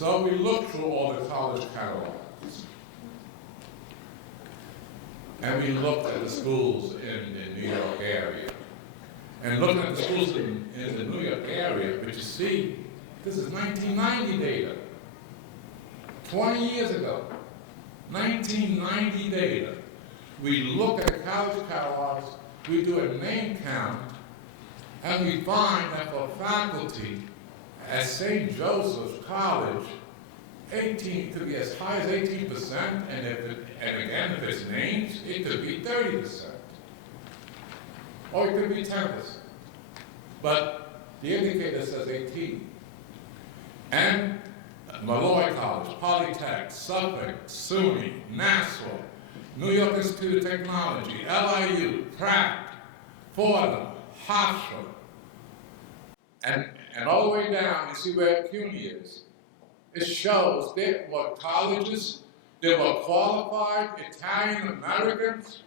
So we looked through all the college catalogs, and we looked at the schools in the New York area. And looking at the schools in the New York area, but you see, this is 1990 data, 20 years ago, 1990 data. We look at the college catalogs, we do a name count, and we find that for faculty at St. Joseph's College, 18 could be as high as 18%, and again, if it's names, it could be 30%. Or it could be 10%. But the indicator says 18. And Milione College, Polytech, Suffolk, SUNY, Nassau, New York Institute of Technology, LIU, Pratt, Fordham, Hofstra, and all the way down, you see where CUNY is. It shows there were colleges, there were qualified Italian Americans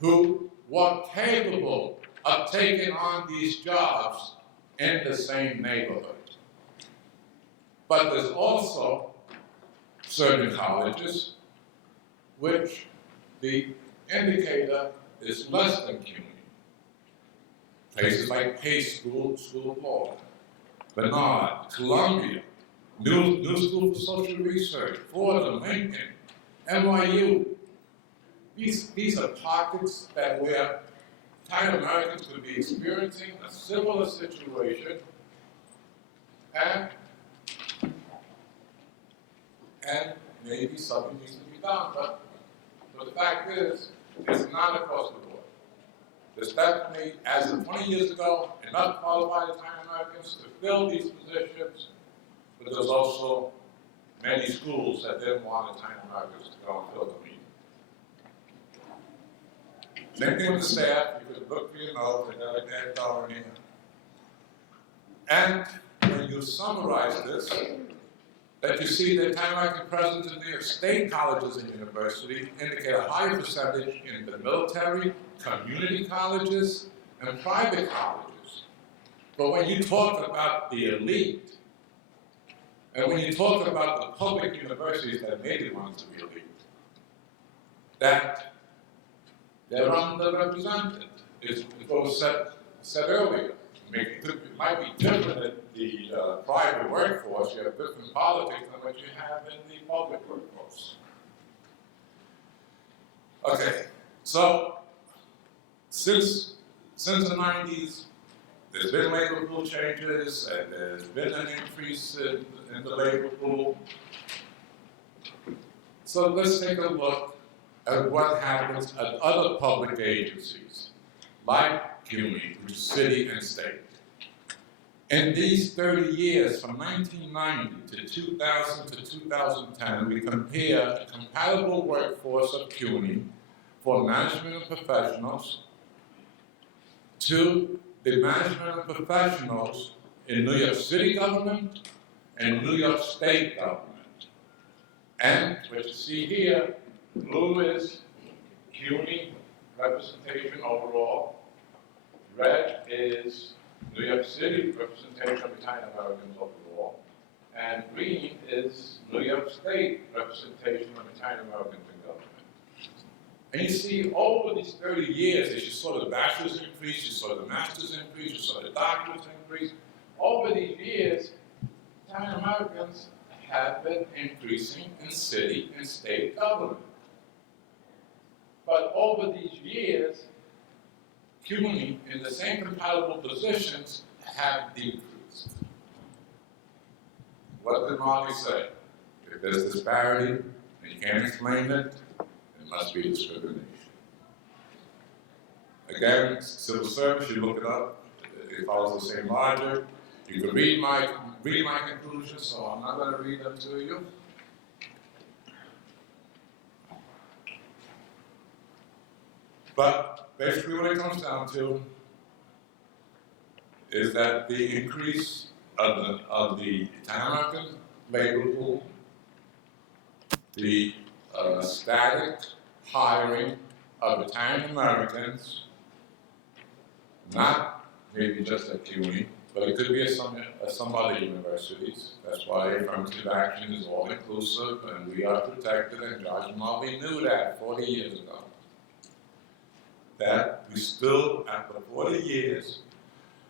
who were capable of taking on these jobs in the same neighborhood. But there's also certain colleges which the indicator is less than CUNY. Places like Pace School of Law, Bernard, Columbia, New School for Social Research, Fordham, Lincoln, NYU. These are pockets that where Italian Americans could be experiencing a similar situation, and maybe something needs to be done. But the fact is, it's not across the board. There's definitely, as of 20 years ago, enough qualified Italian Americans to fill these positions, but there's also many schools that didn't want Italian Americans to go and fill the meeting. Same thing with the staff. You could look for your notes, and like that dollar in here. And when you summarize this, that you see the Italian American presence in New York State colleges and universities indicate a higher percentage in the military, community colleges, and private colleges. But when you talk about the elite, and when you talk about the public universities that maybe want to be elite, that they're underrepresented. It's what was said earlier. It might be different in the private workforce. You have different politics than what you have in the public workforce. Okay, so since the 90s, there's been labor pool changes, and there's been an increase in the labor pool. So let's take a look at what happens at other public agencies, like CUNY, which is city and state. In these 30 years, from 1990 to 2000 to 2010, we compare a compatible workforce of CUNY for management and professionals to the management and professionals in New York City government and New York State government. And what you see here, blue is CUNY representation overall. Red is New York City representation of Italian Americans overall. And green is New York State representation of Italian Americans in government. And you see over these 30 years, as you saw the bachelor's increase, you saw the master's increase, you saw the doctorate increase. Over these years, Italian Americans have been increasing in city and state government. But over these years, CUNY in the same compatible positions have decreased. What did Marley say? If there's disparity and you can't explain it, it must be discrimination. Again, civil service, you look it up, it follows the same logic. You can read my conclusions, so I'm not going to read them to you. But basically what it comes down to is that the increase of the Italian American labor pool, the static hiring of Italian Americans, not maybe just at CUNY, but it could be at some other universities. That's why affirmative action is all-inclusive and we are protected, and Judge Mulvey knew that 40 years ago. That we still, after 40 years,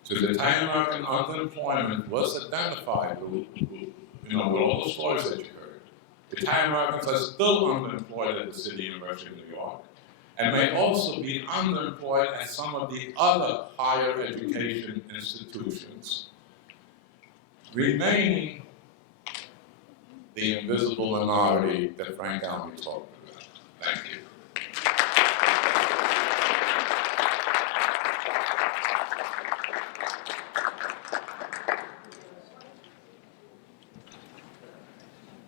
so the Italian American unemployment was identified, with all the stories that you heard. The Italian Americans are still unemployed at the City University of New York, and may also be underemployed at some of the other higher education institutions, remaining the invisible minority that Frank Almy talked about.